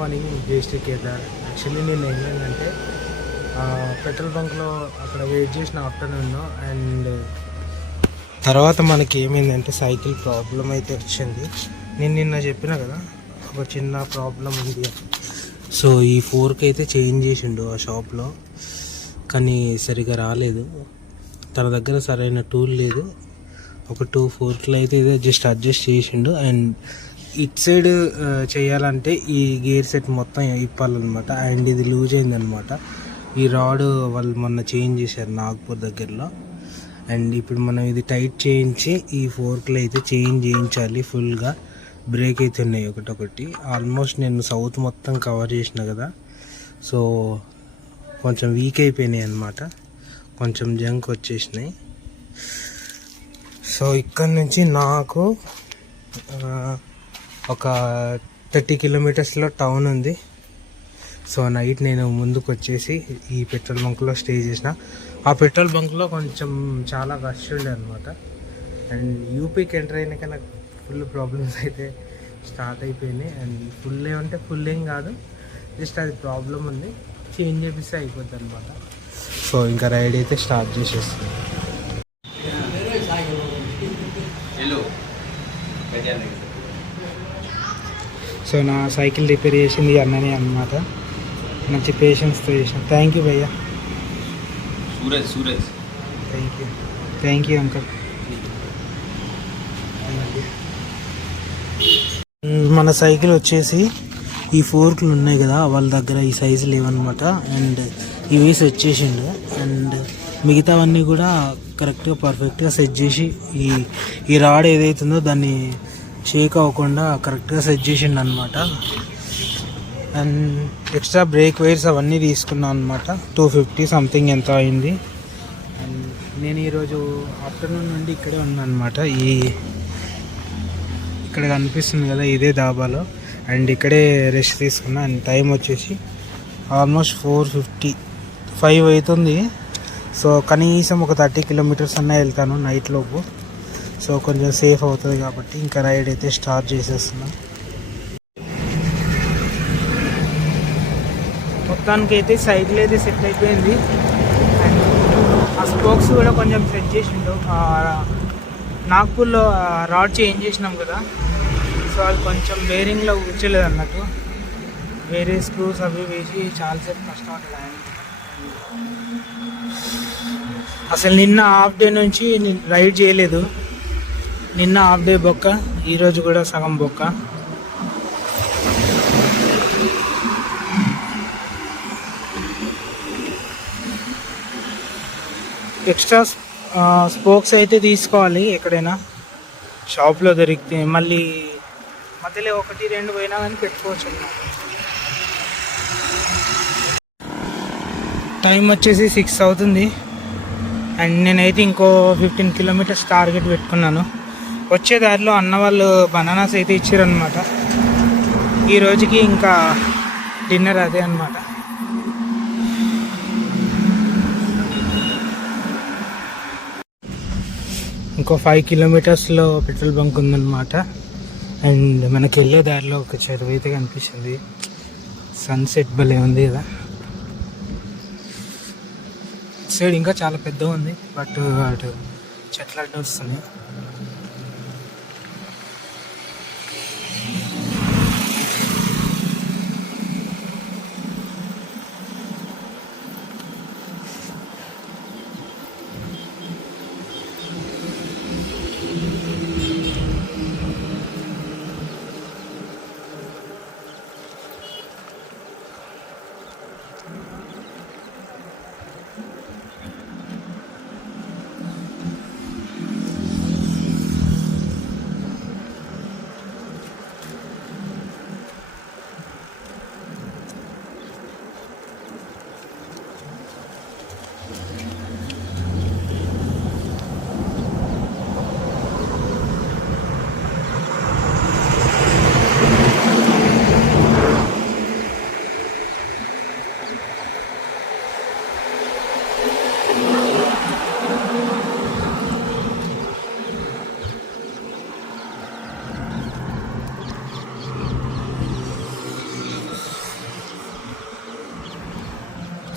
Morning JST Kedar. Actually నేను ఏమైందంటే petrol బంక్లో అక్కడ వెయిట్ చేసిన ఆఫ్టర్నూన్, అండ్ తర్వాత మనకి ఏమైందంటే సైకిల్ ప్రాబ్లం అయితే వచ్చింది. నేను నిన్న చెప్పిన కదా ఒక చిన్న ప్రాబ్లం ఉంది. సో ఈ ఫోర్క్ అయితే చేంజ్ చేసిండు ఆ షాప్లో, కానీ సరిగా రాలేదు. తన దగ్గర సరైన టూల్ లేదు. ఒక 2 ఫోర్క్లు అయితే జస్ట్ అడ్జస్ట్ చేసిండు. అండ్ ఇట్ సైడ్ చేయాలంటే ఈ గేర్ సెట్ మొత్తం ఇప్పాలన్నమాట. అండ్ ఇది లూజ్ అయిందనమాట. ఈ రాడ్ వాళ్ళు మొన్న చేంజ్ చేశారు నాగ్పూర్ దగ్గరలో. అండ్ ఇప్పుడు మనం ఇది టైట్ చేయించి ఈ ఫోర్క్లు అయితే చేంజ్ చేయించాలి ఫుల్గా. బ్రేక్ అయితే ఉన్నాయి ఒకటొకటి. ఆల్మోస్ట్ నేను సౌత్ మొత్తం కవర్ చేసిన కదా, సో కొంచెం వీక్ అయిపోయినాయి అన్నమాట. కొంచెం జంక్ వచ్చేసినాయి. సో ఇక్కడ నుంచి నాకు ఒక 30 కిలోమీటర్స్లో టౌన్ ఉంది. సో నైట్ నేను ముందుకు వచ్చేసి ఈ పెట్రోల్ బంక్లో స్టే చేసిన. ఆ పెట్రోల్ బంక్లో కొంచెం చాలా రష్ ఉండే అనమాట. అండ్ యూపీకి ఎంటర్ అయినాక నాకు ఫుల్ ప్రాబ్లమ్స్ అయితే స్టార్ట్ అయిపోయినాయి. అండ్ ఫుల్ ఏమంటే ఫుల్ ఏం కాదు, జస్ట్ అది ప్రాబ్లం ఉంది, చేంజ్ చేపిస్తే అయిపోద్ది అనమాట. సో ఇంకా రైడ్ అయితే స్టార్ట్ చేసేస్తుంది. సో నా సైకిల్ రిపేర్ చేసింది అన్ననే అన్నమాట. మంచి పేషెన్స్తో చేసాను. థ్యాంక్ యూ భయ్యా. Suraj thank you uncle. మన సైకిల్ వచ్చేసి ఈ ఫోర్క్లు ఉన్నాయి కదా, వాళ్ళ దగ్గర ఈ సైజు లేవన్నమాట. అండ్ ఇవి సెట్ చేసిండు. అండ్ మిగతావన్నీ కూడా కరెక్ట్గా పర్ఫెక్ట్గా సెట్ చేసి ఈ రాడ్ ఏదైతుందో దాన్ని షేక్ అవ్వకుండా కరెక్ట్గా సెట్ చేసిండు అనమాట. అండ్ ఎక్స్ట్రా బ్రేక్ వైర్స్ అవన్నీ తీసుకున్నాను అనమాట. 250 సంథింగ్ ఎంత అయింది. అండ్ నేను ఈరోజు ఆఫ్టర్నూన్ నుండి ఇక్కడే ఉన్నాను అనమాట. ఇక్కడ కనిపిస్తుంది కదా ఇదే దాబాలో. అండ్ ఇక్కడే రెస్ట్ తీసుకున్నా. అండ్ టైం వచ్చేసి ఆల్మోస్ట్ 4:55 అవుతుంది. సో కనీసం ఒక 30 కిలోమీటర్స్ అన్నా వెళ్తాను నైట్ లోపు. సో కొంచెం సేఫ్ అవుతుంది కాబట్టి ఇంకా రైడ్ అయితే స్టార్ట్ చేసేస్తున్నాం. మొత్తానికి అయితే సైకిల్ అయితే సెట్ అయిపోయింది. అండ్ ఆ స్పోక్స్ కూడా కొంచెం సెట్ చేసిండు. నాగ్పూర్లో రాడ్ చేంజ్ చేసినాం కదా, సో అది కొంచెం బేరింగ్లో కూర్చోలేదు అన్నట్టు. వేరే స్క్రూస్ అవి వేసి చాలాసేపు కష్టపడ్డాడు ఆయన. అసలు నిన్న హాఫ్ డే నుంచి రైడ్ చేయలేదు. నిన్న హాఫ్ డే బొక్క, ఈరోజు కూడా సగం బొక్క. ఎక్స్ట్రా స్పోక్స్ అయితే తీసుకోవాలి ఎక్కడైనా షాప్లో దొరికితే. మళ్ళీ మధ్యలో 1-2 పోయినా కానీ పెట్టుకోవచ్చు అన్నమాట. టైం వచ్చేసి 6 అవుతుంది. అండ్ నేనైతే ఇంకో 15 కిలోమీటర్స్ టార్గెట్ పెట్టుకున్నాను. వచ్చే దారిలో అన్న వాళ్ళు బనానాస్ అయితే ఇచ్చారనమాట. ఈ రోజుకి ఇంకా డిన్నర్ అదే అనమాట. ఇంకో 5 కిలోమీటర్స్లో పెట్రోల్ బంక్ ఉందన్నమాట. అండ్ మనకి వెళ్ళే దారిలో ఒక చెరువు అయితే కనిపిస్తుంది. సన్సెట్ భలే ఉంది కదా. సైడ్ ఇంకా చాలా పెద్దగా ఉంది, బట్ అటు చెట్లు అడ్డు వస్తున్నాయి.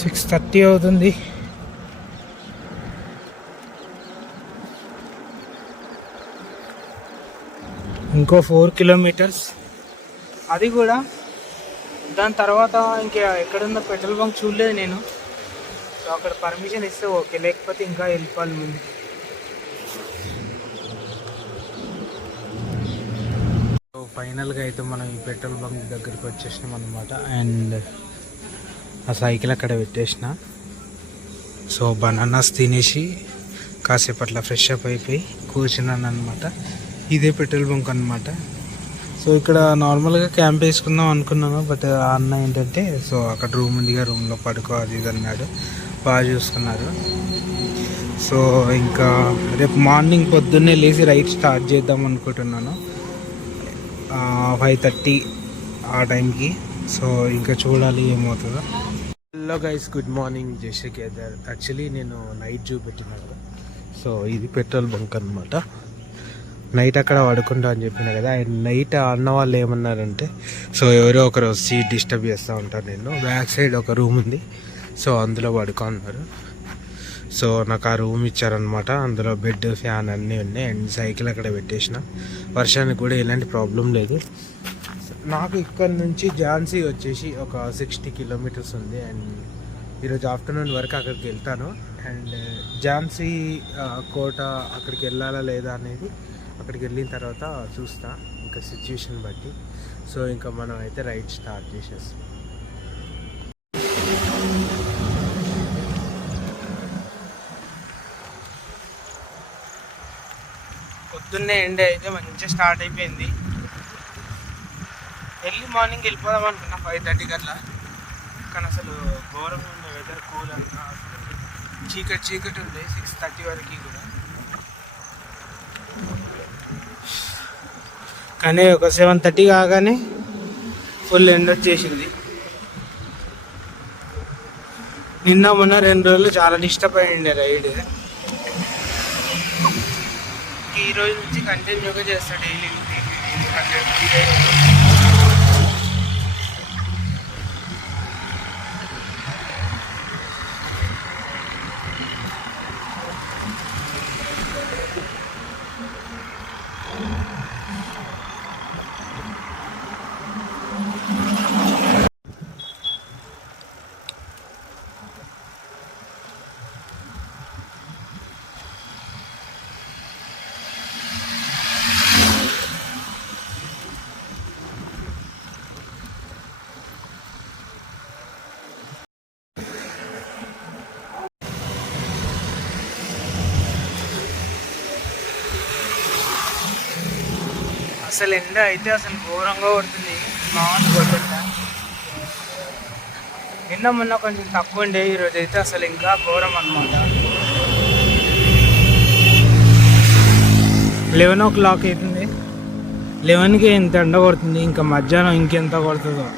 6:30 అవుతుంది. ఇంకో 4 కిలోమీటర్స్, అది కూడా దాని తర్వాత ఇంకా ఎక్కడుందో పెట్రోల్ బంక్ చూడలేదు నేను. సో అక్కడ పర్మిషన్ ఇస్తే ఓకే, లేకపోతే ఇంకా వెళ్ళిపోవాలి ముందు. సో ఫైనల్గా అయితే మనం ఈ పెట్రోల్ బంక్ దగ్గరికి వచ్చేసినాం అనమాట. అండ్ ఆ సైకిల్ అక్కడ పెట్టేసిన. సో బనానాస్ తినేసి కాసేపట్ల ఫ్రెష్ అప్ అయిపోయి కూర్చున్నాను అనమాట. ఇదే పెట్రోల్ బంక్ అనమాట. సో ఇక్కడ నార్మల్గా క్యాంప్ వేసుకుందాం అనుకున్నాను, బట్ ఆ అన్న ఏంటంటే సో అక్కడ రూమ్ ఉందిగా, రూమ్లో పడుకో అది ఇది అన్నాడు. బాగా చూసుకున్నారు. సో ఇంకా రేపు మార్నింగ్ పొద్దున్నే లేచి రైడ్ స్టార్ట్ చేద్దాం అనుకుంటున్నాను 5:30 ఆ టైంకి. సో ఇంకా చూడాలి ఏమవుతుందో. Hello guys, good morning. జై కేదార్. యాక్చువల్లీ నేను నైట్ చూపెట్టినాను. సో ఇది పెట్రోల్ బంక్ అనమాట. నైట్ అక్కడ పడుకుంటా అని చెప్పిన కదా. నైట్ అన్న వాళ్ళు ఏమన్నారంటే, సో ఎవరో ఒకరు వచ్చి డిస్టర్బ్ చేస్తూ ఉంటారు. నేను బ్యాక్ సైడ్ ఒక రూమ్ ఉంది, సో అందులో పడుకున్నారు. సో నాకు ఆ రూమ్ ఇచ్చారనమాట. అందులో బెడ్, ఫ్యాన్ అన్నీ ఉన్నాయి. అండ్ సైకిల్ అక్కడ పెట్టేసిన. వర్షానికి కూడా ఎలాంటి ప్రాబ్లం లేదు. నాకు ఇక్కడ నుంచి ఝాన్సీ వచ్చేసి ఒక 60 కిలోమీటర్స్ ఉంది. అండ్ ఈరోజు ఆఫ్టర్నూన్ వరకు అక్కడికి వెళ్తాను. అండ్ ఝాన్సీ కోట అక్కడికి వెళ్ళాలా లేదా అనేది అక్కడికి వెళ్ళిన తర్వాత చూస్తా, ఇంకా సిచ్యువేషన్ బట్టి. సో ఇంకా మనం అయితే రైడ్ స్టార్ట్ చేసేస్తాం. పొద్దున్నే ఎండ అయితే మంచిగా స్టార్ట్ అయిపోయింది. ఎర్లీ మార్నింగ్ వెళ్ళిపోదాం అనుకున్నా 5:30 అట్లా. కానీ అసలు ఘోరంగా ఉండే వెదర్, కూల్ అంతా. చీకటి ఉండే 6:30 వరకు కూడా. కానీ ఒక 7:30 కాగానే ఫుల్ ఎండ వచ్చేసింది. నిన్న మొన్న 2 రోజులు చాలా డిస్టర్బ్ అయ్యిండే రైడ్. ఈ రోజు నుంచి కంటిన్యూగా చేస్తా డైలీ. అసలు ఎండ అయితే అసలు ఘోరంగా కొడుతుంది. మామూలు కొడుతుందా? నిన్న మొన్న కొంచెం తక్కువ ఉండే, ఈరోజు అయితే అసలు ఇంకా ఘోరం అనమాట. 11 o'clock అవుతుంది. 11కి ఎంత ఎండ కొడుతుంది, ఇంకా మధ్యాహ్నం ఇంకెంత కొడుతుందో.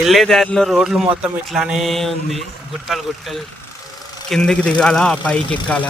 వెళ్ళే దారిలో రోడ్లు మొత్తం ఇట్లానే ఉంది, గుట్టలు కిందికి దిగాల, పైకి ఎక్కాల.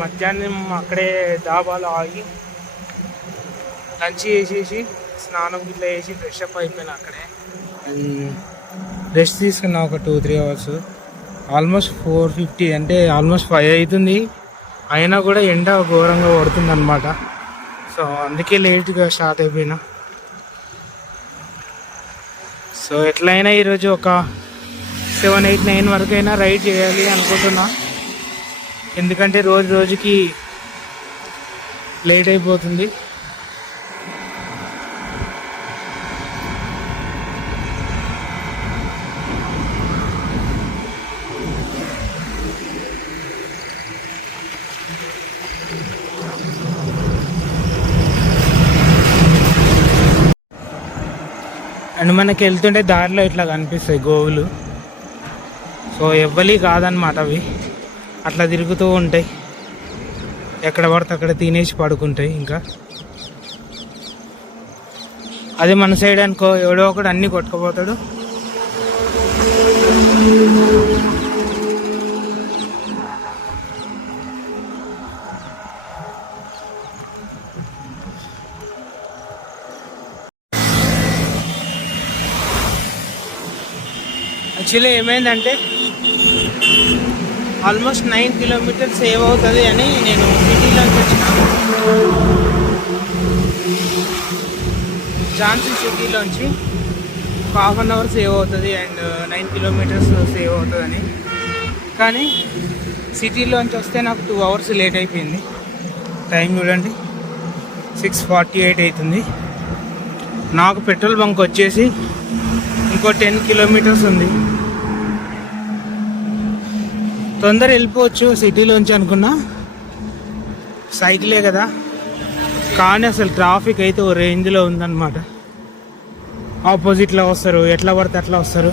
మధ్యాహ్నం అక్కడే డాబాలో ఆగి లంచ్ చేసేసి స్నానం ఇట్లా వేసి ఫ్రెష్ అప్ అయిపోయినా అక్కడే. రెస్ట్ తీసుకున్నా ఒక 2-3 అవర్స్. ఆల్మోస్ట్ 4:50 అంటే ఆల్మోస్ట్ 5 అవుతుంది. అయినా కూడా ఎండ ఘోరంగా పడుతుంది అనమాట. సో అందుకే లేట్గా స్టార్ట్ అయిపోయినా. సో ఎట్లయినా ఈరోజు ఒక 7, 8, 9 వరకైనా రైడ్ చేయాలి అనుకుంటున్నా. ఎందుకంటే రోజుకి లేట్ అయిపోతుంది. అండ్ మనకి వెళ్తుంటే దారిలో ఇట్లా కనిపిస్తాయి గోవులు. సో ఎవ్వలి కాదనమాట అవి, అట్లా తిరుగుతూ ఉంటాయి. ఎక్కడ పడితే అక్కడ తినేసి పడుకుంటాయి. ఇంకా అదే మన సైడ్ అనుకో ఎవడో ఒకడు అన్నీ కొట్టుకుపోతాడు. యాక్చువల్లీ ఏమైందంటే ఆల్మోస్ట్ 9 కిలోమీటర్స్ సేవ్ అవుతుంది అని నేను సిటీలోంచి వచ్చిన. ఝాన్సీ సిటీలోంచి ఒక 1/2 అవర్ సేవ్ అవుతుంది అండ్ 9 కిలోమీటర్స్ సేవ్ అవుతుందని. కానీ సిటీలోంచి వస్తే నాకు 2 అవర్స్ లేట్ అయిపోయింది. టైం చూడండి 6:48 అవుతుంది. నాకు పెట్రోల్ బంక్ వచ్చేసి ఇంకో 10 కిలోమీటర్స్ ఉంది. తొందర వెళ్ళిపోవచ్చు సిటీలోంచి అనుకున్నా, సైకిలే కదా. కానీ అసలు ట్రాఫిక్ అయితే ఓ రేంజ్లో ఉందన్నమాట. ఆపోజిట్లో వస్తారు, ఎట్లా పడితే అట్లా వస్తారు.